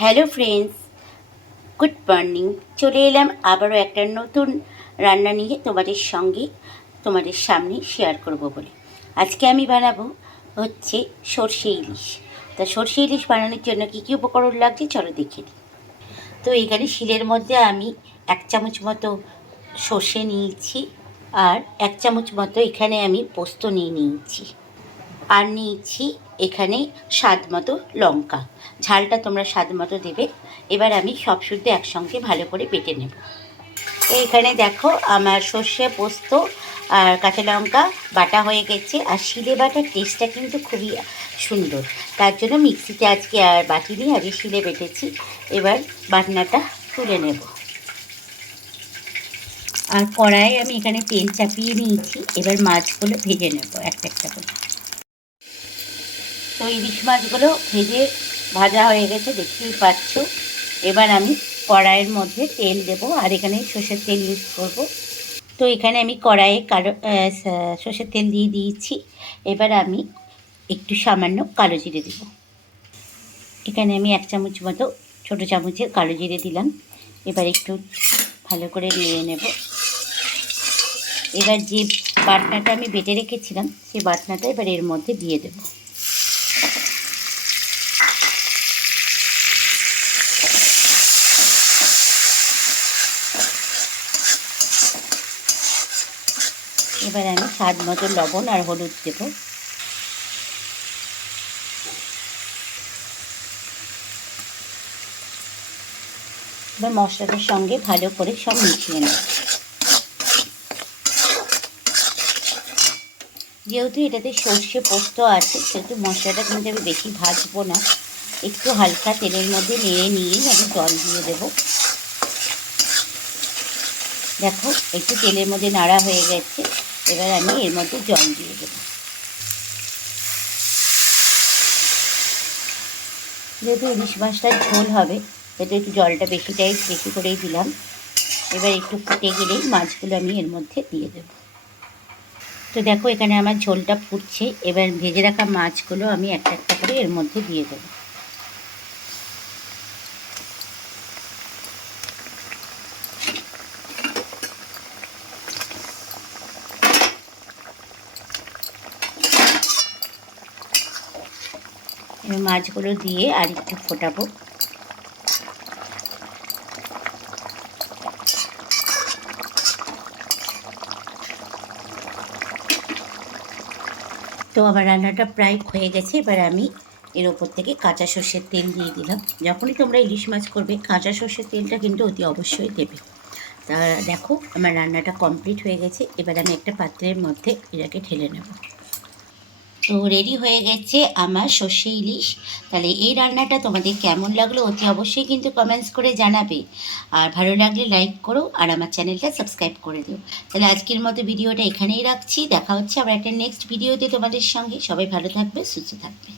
Hello friends good morning চলে এলাম আবারও একটা নতুন রান্না নিয়ে তোমাদের সঙ্গে তোমাদের সামনে শেয়ার করব বলে। আজকে আমি বানাবো হচ্ছে সর্ষে ইলিশ। তা সর্ষে ইলিশ বানানোর জন্য কী কী উপকরণ লাগছে চলো দেখে নিই। তো এখানে শিলের মধ্যে আমি এক চামচ মতো সর্ষে নিয়েছি আর এক চামচ মতো এখানে আমি পোস্ত নিয়ে নিয়েছি। আর নিয়েছি এখানে স্বাদ মতো লঙ্কা। ঝালটা তোমরা স্বাদ মতো দেবে। এবার আমি সব শুদ্ধ একসঙ্গে ভালো করে বেটে নেব। এখানে দেখো আমার সর্ষে পোস্ত আর কাঁচা লঙ্কা বাটা হয়ে গেছে। আর শিলে বাটার টেস্টটা কিন্তু খুবই সুন্দর। তার জন্য মিক্সিতে আজকে আর বাটিনি আজকে শিলে বেটেছি। এবার বাটনাটা তুলে নেব। আর কড়াই আমি এখানে তেল চাপিয়ে নিয়েছি। এবার মাছগুলো ভেজে নেব একটা একটা করে। তো ইলিশ মাছগুলো ভেজে ভাজা হয়ে গেছে, দেখতেই পাচ্ছ। এবার আমি কড়াইয়ের মধ্যে তেল দেব, আর এখানে সর্ষের তেল ইউজ করব। তো এখানে আমি কড়াইয়ে কালো সর্ষের তেল দিয়ে দিয়েছি। এবার আমি একটু সামান্য কালো জিরে দেব। এখানে আমি এক চামচ মতো ছোটো চামচে কালো জিরে দিলাম। এবার একটু ভালো করে নিয়ে নেব। এবার যে বাটনাটা আমি বেটে রেখেছিলাম সেই বাটনাটা এবার এর মধ্যে দিয়ে দেবো। এবার আমি স্বাদ মতো লবণ আর হলুদ দেব। এবার মশলাটার সঙ্গে ভালো করে সব মিশিয়ে নেব। যেহেতু এটাতে সর্ষে পোস্ত আছে, সেহেতু মশলাটা কিন্তু আমি বেশি ভাজবো না। একটু হালকা তেলের মধ্যে নেড়ে নিয়ে আমি জল দিয়ে দেবো। দেখো, একটু তেলের মধ্যে নাড়া হয়ে গেছে। এবার আমি এর মধ্যে জল দিয়ে দেবো। যেহেতু ইলিশ মাছটার ঝোল হবে সেহেতু একটু জলটা বেশিটাই বেশি করেই দিলাম। এবার একটু ফুটে গেলেই মাছগুলো আমি এর মধ্যে দিয়ে দেবো। তো দেখো এখানে আমার ঝোলটা ফুটছে, এবার ভেজে রাখা মাছগুলো আমি একটা একটা করে এর মধ্যে দিয়ে দেবো। এবার মাছগুলো দিয়ে আর একটু ফোটাবো। তো আমার রান্নাটা প্রায় হয়ে গেছে, এবার আমি এর ওপর থেকে কাঁচা সর্ষের তেল দিয়ে দিলাম। যখনই তোমরা ইলিশ মাছ করবে, কাঁচা সর্ষের তেলটা কিন্তু অতি অবশ্যই দেবে। তা দেখো, আমার রান্নাটা কমপ্লিট হয়ে গেছে, এবার আমি একটা পাত্রের মধ্যে এটাকে ঢেলে নেব। তো রেডি হয়ে গেছে আমার সর্ষে ইলিশ। তাহলে এই রান্নাটা তোমাদের কেমন লাগল অতি অবশ্যই কিন্তু কমেন্টস করে জানাবে। আর ভালো লাগলে লাইক করো আর আমার চ্যানেলটা সাবস্ক্রাইব করে দিও। তাহলে আজকের মতো ভিডিওটা এখানেই রাখছি। দেখা হচ্ছে আবার একটা নেক্সট ভিডিওতে তোমাদের সঙ্গে। সবাই ভালো থাকবে, সুস্থ থাকবে।